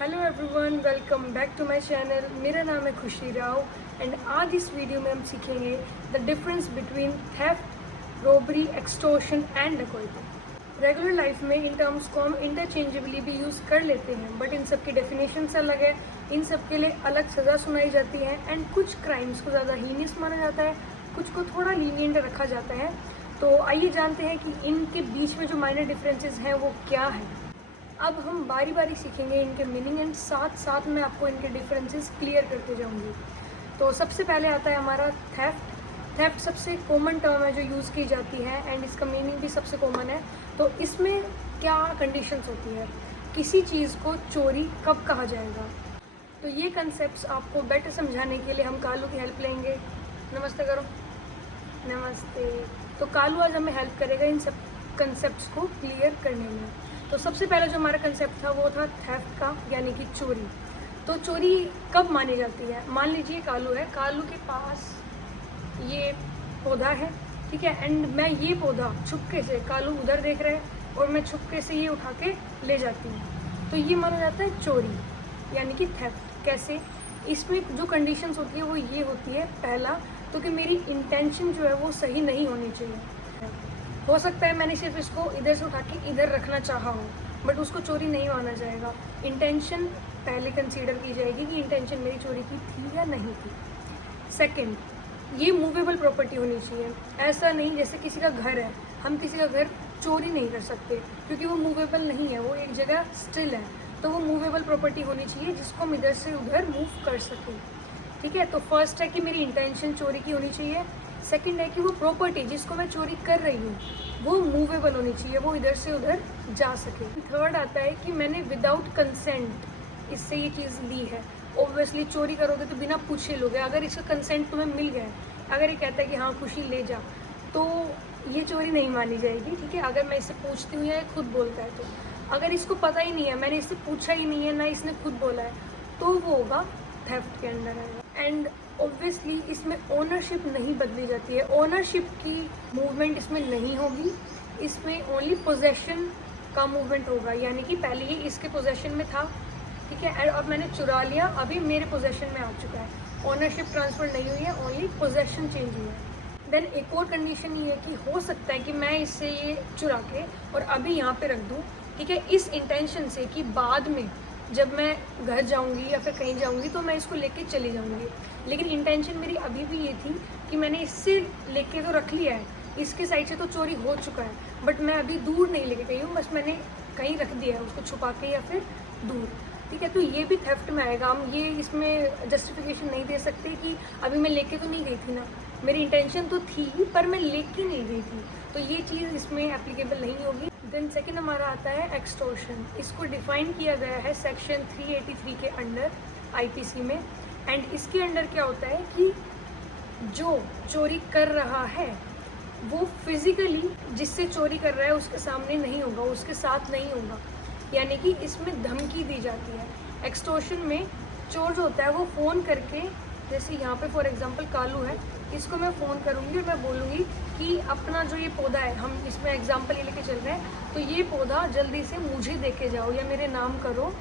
Hello everyone, welcome back to my channel. मेरा नाम है खुशी राव एंड आज इस वीडियो में हम सीखेंगे the difference between theft, robbery, extortion and डकैती। रेगुलर लाइफ में इन टर्म्स को हम इंटरचेंजेबली भी यूज़ कर लेते हैं, बट इन सब की डेफिनेशंस अलग है। इन सब के लिए अलग सज़ा सुनाई जाती है एंड कुछ क्राइम्स को ज़्यादा हीनियस माना जाता है, कुछ को थोड़ा लीनियंट रखा जाता है। तो आइए जानते हैं कि इनके बीच में जो माइनर डिफरेंसेस हैं वो क्या है। अब हम बारी बारी सीखेंगे इनके मीनिंग एंड साथ साथ में आपको इनके डिफरेंसेस क्लियर करते जाऊंगी। तो सबसे पहले आता है हमारा थेफ्ट। थेफ्ट सबसे कॉमन टर्म है जो यूज़ की जाती है एंड इसका मीनिंग भी सबसे कॉमन है। तो इसमें क्या कंडीशंस होती है, किसी चीज़ को चोरी कब कहा जाएगा। तो ये कंसेप्ट्स आपको बेटर समझाने के लिए हम कालू की हेल्प लेंगे। नमस्ते करो। नमस्ते। तो कालू आज हमें हेल्प करेगा इन सब कंसेप्ट्स को क्लियर करने में। तो सबसे पहला जो हमारा कंसेप्ट था वो था थेफ्ट का, यानी कि चोरी। तो चोरी कब मानी जाती है। मान लीजिए कालू है, कालू के पास ये पौधा है, ठीक है, एंड मैं ये पौधा छुपके से, कालू उधर देख रहे हैं और मैं छुपके से ये उठा के ले जाती हूँ, तो ये माना जाता है चोरी, यानी कि थेफ्ट। कैसे, इसमें जो कंडीशंस होती है वो ये होती है, पहला तो कि मेरी इंटेंशन जो है वो सही नहीं होनी चाहिए। हो सकता है मैंने सिर्फ इसको इधर से उठा के इधर रखना चाहा हूँ, बट उसको चोरी नहीं माना जाएगा। इंटेंशन पहले कंसीडर की जाएगी कि इंटेंशन मेरी चोरी की थी या नहीं थी। सेकंड, ये मूवेबल प्रॉपर्टी होनी चाहिए। ऐसा नहीं जैसे किसी का घर है, हम किसी का घर चोरी नहीं कर सकते क्योंकि वो मूवेबल नहीं है, वो एक जगह स्टिल है। तो वो मूवेबल प्रॉपर्टी होनी चाहिए जिसको हम इधर से उधर मूव कर सकें, ठीक है। तो फर्स्ट है कि मेरी इंटेंशन चोरी की होनी चाहिए। सेकंड है कि वो प्रॉपर्टी जिसको मैं चोरी कर रही हूँ वो मूवेबल होनी चाहिए, वो इधर से उधर जा सके। थर्ड आता है कि मैंने विदाउट कंसेंट इससे ये चीज़ ली है। ऑब्वियसली चोरी करोगे तो बिना पूछे लोगे। अगर इसका कंसेंट तुम्हें मिल गया है, अगर ये कहता है कि हाँ खुशी ले जा, तो ये चोरी नहीं मानी जाएगी, ठीक है। अगर मैं इससे पूछती हूँ या ये खुद बोलता है, तो अगर इसको पता ही नहीं है, मैंने इससे पूछा ही नहीं है, ना इसने खुद बोला है, तो वो होगा थेफ्ट के अंडर आएगा। एंड ऑब्वियसली इसमें ओनरशिप नहीं बदली जाती है, ओनरशिप की मूवमेंट इसमें नहीं होगी। इसमें ओनली पोजेशन का मूवमेंट होगा, यानी कि पहले ये इसके पोजेशन में था, ठीक है, एंड अब मैंने चुरा लिया, अभी मेरे पोजेशन में आ चुका है। ओनरशिप ट्रांसफ़र नहीं हुई है, ओनली पोजेशन चेंज हुआ है। देन एक और कंडीशन ये है कि हो सकता है कि मैं इससे ये चुरा के और अभी यहाँ पे रख दूँ, ठीक है, इस इंटेंशन से कि बाद में जब मैं घर जाऊंगी या फिर कहीं जाऊंगी तो मैं इसको लेके चली जाऊंगी। लेकिन इंटेंशन मेरी अभी भी ये थी कि मैंने इससे लेके तो रख लिया है, इसके साइड से तो चोरी हो चुका है, बट मैं अभी दूर नहीं लेके गई हूँ, बस मैंने कहीं रख दिया है उसको छुपा के या फिर दूर, ठीक है। तो ये भी थेफ्ट में आएगा। हम ये इसमें जस्टिफिकेशन नहीं दे सकते कि अभी मैं लेके तो नहीं गई थी ना, मेरी इंटेंशन तो थी पर मैं लेके नहीं गई थी, तो ये चीज़ इसमें एप्लीकेबल नहीं होगी। देन सेकेंड हमारा आता है एक्सटॉर्शन। इसको डिफ़ाइन किया गया है सेक्शन 383 के अंडर आईपीसी में। एंड इसके अंडर क्या होता है कि जो चोरी कर रहा है वो फिज़िकली जिससे चोरी कर रहा है उसके सामने नहीं होगा, उसके साथ नहीं होगा, यानी कि इसमें धमकी दी जाती है। एक्सटॉर्शन में चोर जो होता है वो फ़ोन करके, जैसे यहाँ पे फॉर एग्जांपल कालू है, इसको मैं फ़ोन करूँगी और मैं बोलूँगी कि अपना जो ये पौधा है, हम इसमें एग्जांपल ये लेके चल रहे हैं, तो ये पौधा जल्दी से मुझे दे के जाओ या मेरे नाम करो,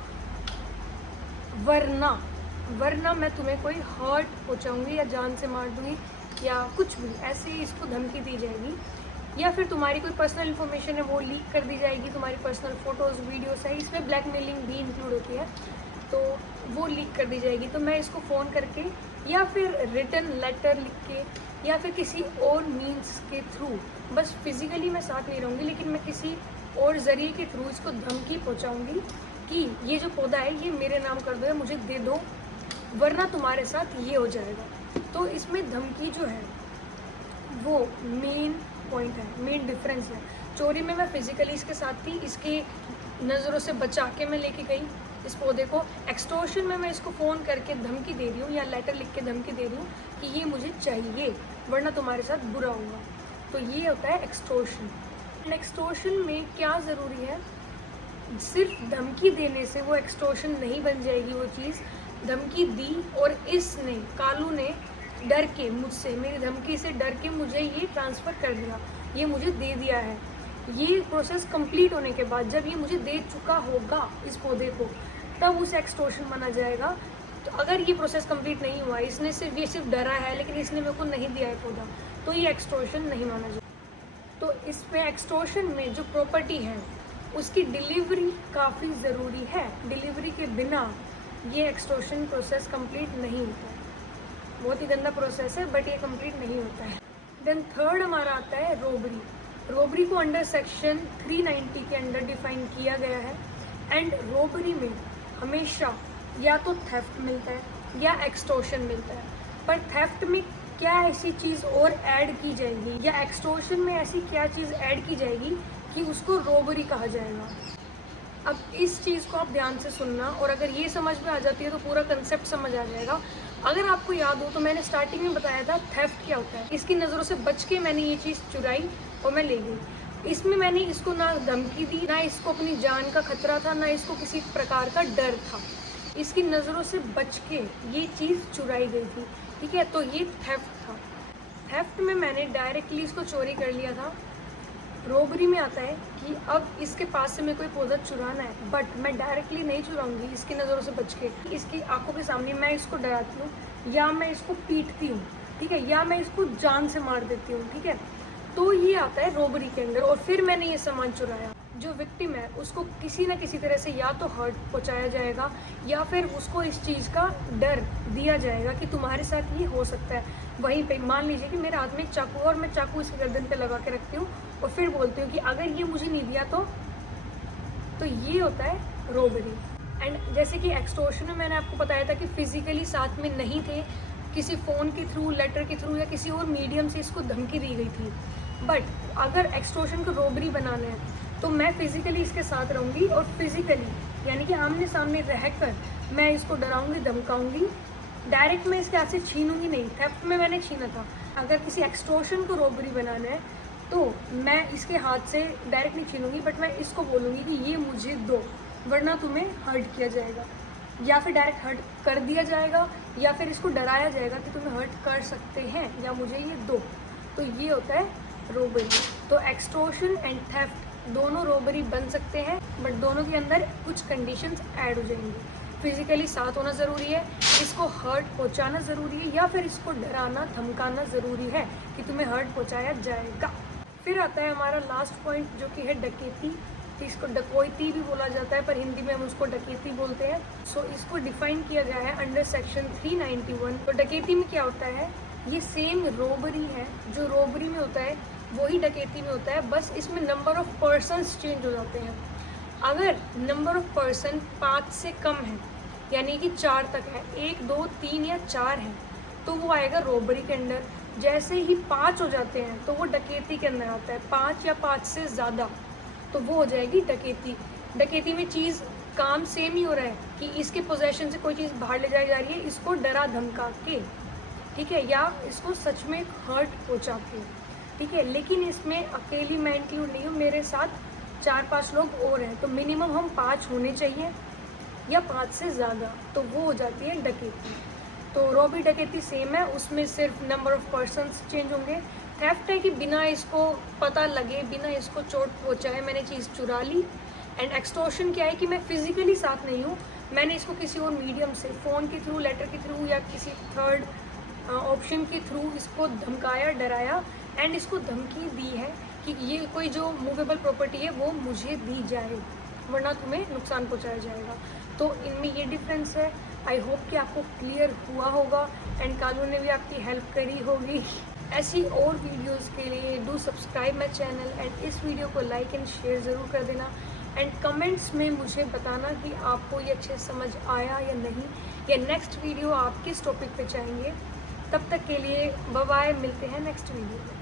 वरना मैं तुम्हें कोई हर्ट पहुँचाऊँगी या जान से मार दूँगी या कुछ भी, ऐसे ही इसको धमकी दी जाएगी। या फिर तुम्हारी कोई पर्सनल इन्फॉर्मेशन है वो लीक कर दी जाएगी, तुम्हारी पर्सनल फ़ोटोज़, वीडियोस है, इसमें ब्लैकमेलिंग भी इंक्लूड होती है, तो वो लीक कर दी जाएगी। तो मैं इसको फ़ोन करके या फिर रिटन लेटर लिख के या फिर किसी और मीन्स के थ्रू, बस फिज़िकली मैं साथ नहीं रहूँगी लेकिन मैं किसी और ज़रिए के थ्रू इसको धमकी पहुँचाऊँगी कि ये जो पौधा है ये मेरे नाम कर दो या मुझे दे दो, वरना तुम्हारे साथ ये हो जाएगा। तो इसमें धमकी जो है वो मेन पॉइंट है, मेन डिफरेंस है। चोरी में मैं फिज़िकली इसके साथ थी, इसके नज़रों से बचा के मैं लेके गई इस पौधे को। एक्सटॉर्शन में मैं इसको फ़ोन करके धमकी दे रही हूँ या लेटर लिख के धमकी दे रही हूँ कि ये मुझे चाहिए वरना तुम्हारे साथ बुरा होगा। तो ये होता है एक्सटॉर्शन। एंड एक्सटॉर्शन में क्या ज़रूरी है, सिर्फ धमकी देने से वो एक्सटॉर्शन नहीं बन जाएगी। वो चीज़ धमकी दी और इसने, कालू ने डर के मुझसे, मेरी धमकी से डर के मुझे ये ट्रांसफ़र कर दिया, ये मुझे दे दिया है, ये प्रोसेस कंप्लीट होने के बाद जब ये मुझे दे चुका होगा इस पौधे को, तब उसे एक्सटॉर्शन माना जाएगा। तो अगर ये प्रोसेस कंप्लीट नहीं हुआ, इसने सिर्फ डरा है लेकिन इसने मेरे को नहीं दिया है पौधा, तो ये एक्सटॉर्शन नहीं माना जाएगा। तो इसमें एक्सटॉर्शन में जो प्रॉपर्टी है उसकी डिलीवरी काफ़ी ज़रूरी है। डिलीवरी के बिना ये एक्सटॉर्शन प्रोसेस कंप्लीट नहीं होता है। बहुत ही गंदा प्रोसेस है बट ये कंप्लीट नहीं होता है। देन थर्ड हमारा आता है रोबरी। रोबरी को अंडर सेक्शन 390 के अंडर डिफाइन किया गया है। एंड रोबरी में हमेशा या तो थेफ्ट मिलता है या एक्सटॉर्शन मिलता है। पर थेफ्ट में क्या ऐसी चीज़ और ऐड की जाएगी या एक्सटॉर्शन में ऐसी क्या चीज़ ऐड की जाएगी कि उसको रोबरी कहा जाएगा। अब इस चीज़ को आप ध्यान से सुनना, और अगर ये समझ में आ जाती है तो पूरा कंसेप्ट समझ आ जाएगा। अगर आपको याद हो तो मैंने स्टार्टिंग में बताया था थेफ्ट क्या होता है। इसकी नज़रों से बच के मैंने ये चीज़ चुराई और मैं ले गई। इसमें मैंने इसको ना धमकी दी, ना इसको अपनी जान का खतरा था, ना इसको किसी प्रकार का डर था। इसकी नज़रों से बच के ये चीज़ चुराई गई थी, ठीक है। तो ये थेफ्ट था। थेफ्ट में मैंने डायरेक्टली इसको चोरी कर लिया था। रोबरी में आता है कि अब इसके पास से मेरे कोई पौधा चुराना है, बट मैं डायरेक्टली नहीं चुराऊंगी, इसकी नज़रों से बच के इसकी आंखों के सामने मैं इसको डराती हूँ या मैं इसको पीटती हूँ, ठीक है, या मैं इसको जान से मार देती हूँ, ठीक है। तो ये आता है रोबरी के अंदर। और फिर मैंने ये सामान चुराया। जो विक्टिम है उसको किसी ना किसी तरह से या तो हर्ट पहुँचाया जाएगा या फिर उसको इस चीज़ का डर दिया जाएगा कि तुम्हारे साथ ये हो सकता है। वहीं पे मान लीजिए कि मेरे हाथ में एक चाकू और मैं चाकू इसके गर्दन पे लगा के रखती हूँ और फिर बोलती हूँ कि अगर ये मुझे नहीं दिया तो ये होता है रोबरी। एंड जैसे कि एक्सटॉर्शन में मैंने आपको बताया था कि फिजिकली साथ में नहीं थे, किसी फ़ोन के थ्रू, लेटर के थ्रू या किसी और मीडियम से इसको धमकी दी गई थी। बट अगर एक्सटॉर्शन को रोबरी बनाना है तो मैं फिज़िकली इसके साथ रहूँगी और फिज़िकली यानी कि आमने सामने रहकर मैं इसको डराऊँगी, धमकाऊँगी। डायरेक्ट मैं इसके हाथ से छीनूंगी नहीं। थेफ्ट में मैंने छीना था। अगर किसी एक्सटॉर्शन को रोबरी बनाना है तो मैं इसके हाथ से डायरेक्ट नहीं छीनूंगी, बट मैं इसको बोलूँगी कि ये मुझे दो, वरना तुम्हें हर्ट किया जाएगा, या फिर डायरेक्ट हर्ट कर दिया जाएगा, या फिर इसको डराया जाएगा कि तुम्हें हर्ट कर सकते हैं या मुझे ये दो। तो ये होता है रोबरी। तो एक्सटॉर्शन एंड थेफ्ट दोनों रोबरी बन सकते हैं, बट दोनों के अंदर कुछ कंडीशंस ऐड हो जाएंगी। फिजिकली साथ होना ज़रूरी है, इसको हर्ट पहुंचाना ज़रूरी है, या फिर इसको डराना धमकाना ज़रूरी है कि तुम्हें हर्ट पहुंचाया जाएगा। फिर आता है हमारा लास्ट पॉइंट जो कि है डकैती। इसको डकैती भी बोला जाता है पर हिंदी में हम उसको डकैती बोलते हैं। सो इसको डिफाइन किया गया है अंडर सेक्शन 391। तो डकैती में क्या होता है, ये सेम रोबरी है। जो रोबरी में होता है वही डकैती में होता है, बस इसमें नंबर ऑफ पर्सन्स चेंज हो जाते हैं। अगर नंबर ऑफ पर्सन 5 से कम है, यानी कि 4 तक है, 1, 2, 3 या 4 है, तो वो आएगा रोबरी के अंदर। जैसे ही 5 हो जाते हैं तो वो डकैती के अंदर आता है। 5 या 5 से ज़्यादा तो वो हो जाएगी डकैती। डकैती में चीज़ काम सेम ही हो रहा है कि इसके पोजेशन से कोई चीज़ बाहर ले जाई जा रही है, इसको डरा धमका के, ठीक है, या इसको सच में हर्ट पहुँचा के, ठीक है। लेकिन इसमें अकेली मैं इंक्लूड नहीं हूँ, मेरे साथ 4-5 लोग और हैं, तो मिनिमम हम 5 होने चाहिए या 5 से ज़्यादा, तो वो हो जाती है डकैती। तो रॉबरी डकैती सेम है, उसमें सिर्फ नंबर ऑफ पर्सन्स चेंज होंगे। थेफ्ट है कि बिना इसको पता लगे, बिना इसको चोट पहुँचाए मैंने चीज़ चुरा ली। एंड एक्सटॉर्शन क्या है कि मैं फिज़िकली साथ नहीं हूँ, मैंने इसको किसी और मीडियम से, फ़ोन के थ्रू, लेटर के थ्रू या किसी थर्ड ऑप्शन के थ्रू इसको धमकाया, डराया एंड इसको धमकी दी है कि ये कोई जो मूवेबल प्रॉपर्टी है वो मुझे दी जाए, वरना तुम्हें नुकसान पहुंचाया जाएगा। तो इनमें ये डिफरेंस है। आई होप कि आपको क्लियर हुआ होगा एंड कानून ने भी आपकी हेल्प करी होगी। ऐसी और वीडियोस के लिए do subscribe my channel and इस वीडियो को लाइक एंड शेयर ज़रूर कर देना। एंड कमेंट्स में मुझे बताना कि आपको ये अच्छे समझ आया या नहीं, या नेक्स्ट वीडियो आप किस टॉपिक पे चाहेंगे। तब तक के लिए बाय बाय, मिलते हैं नेक्स्ट वीडियो में।